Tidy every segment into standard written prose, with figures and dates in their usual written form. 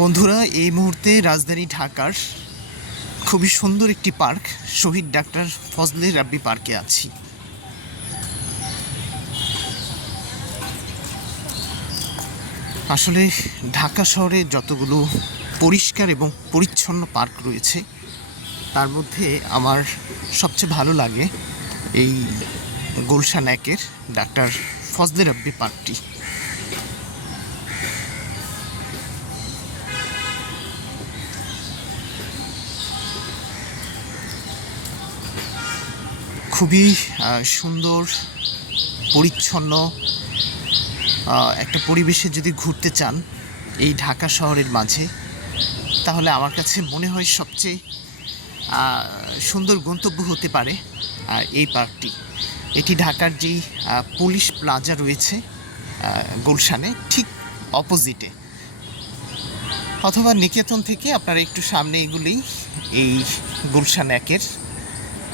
বন্ধুরা, এই মুহূর্তে রাজধানী ঢাকার খুবই সুন্দর একটি পার্ক শহীদ ডাক্তার ফজলে রাব্বি পার্কে আছি। আসলে ঢাকা শহরে যতগুলো পরিষ্কার এবং পরিচ্ছন্ন পার্ক রয়েছে তার মধ্যে আমার সবচেয়ে ভালো লাগে এই গুলশান একের ডাক্তার ফজলে রাব্বি পার্কটি। খুবই সুন্দর পরিচ্ছন্ন একটা পরিবেশে যদি ঘুরতে চান এই ঢাকা শহরের মাঝে, তাহলে আমার কাছে মনে হয় সবচেয়ে সুন্দর গন্তব্য হতে পারে এই পার্কটি। এটি ঢাকার যেই পুলিশ প্লাজা রয়েছে গুলশানে ঠিক অপোজিটে, অথবা নিকেতন থেকে আপনারা একটু সামনে এগুলেই এই গুলশান একের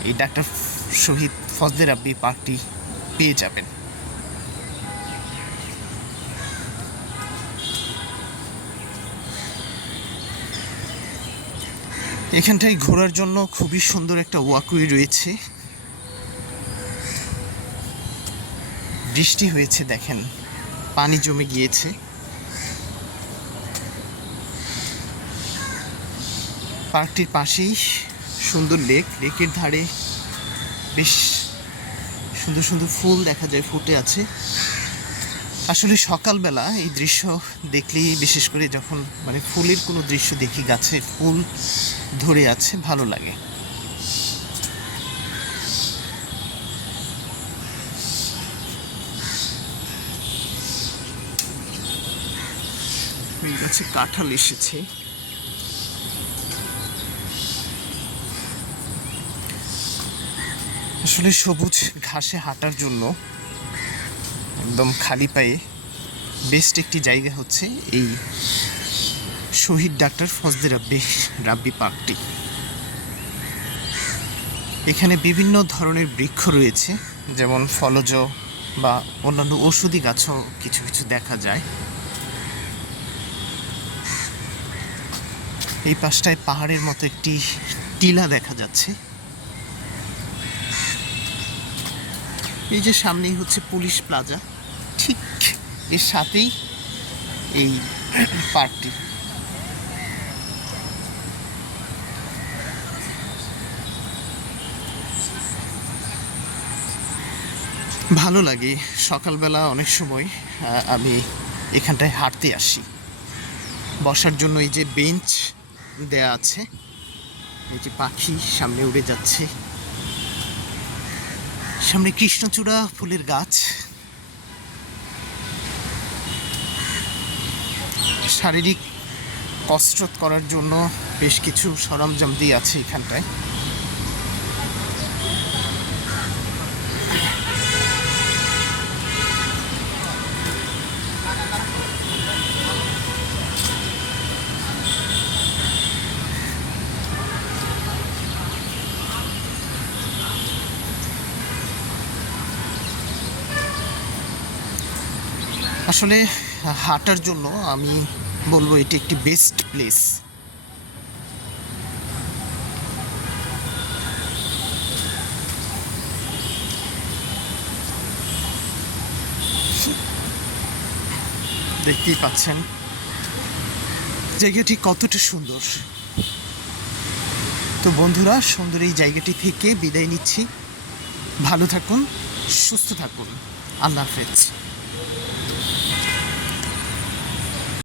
এই ডাক্তার শহীদ ফজলে রাব্বি পার্কটি পেয়ে যাবেন। এখানটায় ঘোরার জন্য খুবই সুন্দর একটা ওয়াকওয়ে রয়েছে। বৃষ্টি হয়েছে, দেখেন পানি জমে গিয়েছে। পার্কটির পাশেই সুন্দর লেকের ধারে বেশ সুন্দর সুন্দর ফুল দেখা যায় ফুটে আছে। আসলে সকালবেলা এই দৃশ্য দেখলেই, বিশেষ করে যখন ফুলের কোনো দৃশ্য দেখি, গাছে ফুল ধরে আছে, ভালো লাগে। এই গাছে কাঁঠাল এসেছে। আসলে সবুজ ঘাসে হাঁটার জন্য একদম খালি পায়ে বেস্ট একটি জায়গা হচ্ছে এই শহীদ ডাক্তার ফজলে রাব্বি পার্কটি। এখানে বিভিন্ন ধরনের বৃক্ষ রয়েছে, যেমন ফলজ বা অন্যান্য ঔষধি গাছও কিছু কিছু দেখা যায়। এই পাশটায় পাহাড়ের মতো একটি টিলা দেখা যাচ্ছে। এই যে সামনেই হচ্ছে পুলিশ প্লাজা, ঠিক এর সাথেই এই পার্কটি। ভালো লাগে সকালবেলা অনেক সময় আমি এখানটায় হাঁটতে আসি। বসার জন্য এই যে বেঞ্চ দেয়া আছে, এই যে পাখি সামনে উড়ে যাচ্ছে, সামনে কৃষ্ণচূড়া ফুলের গাছ। শারীরিক কসরত করার জন্য বেশ কিছু সরঞ্জাম দিয়ে আছে এখানটায়। আসলে হাঁটার জন্য আমি বলবো এটি একটি বেস্ট প্লেস। দেখতেই পাচ্ছেন জায়গাটি কতটা সুন্দর। তো বন্ধুরা, সুন্দর এই জায়গাটি থেকে বিদায় নিচ্ছি। ভালো থাকুন, সুস্থ থাকুন, আল্লাহ হাফেজ।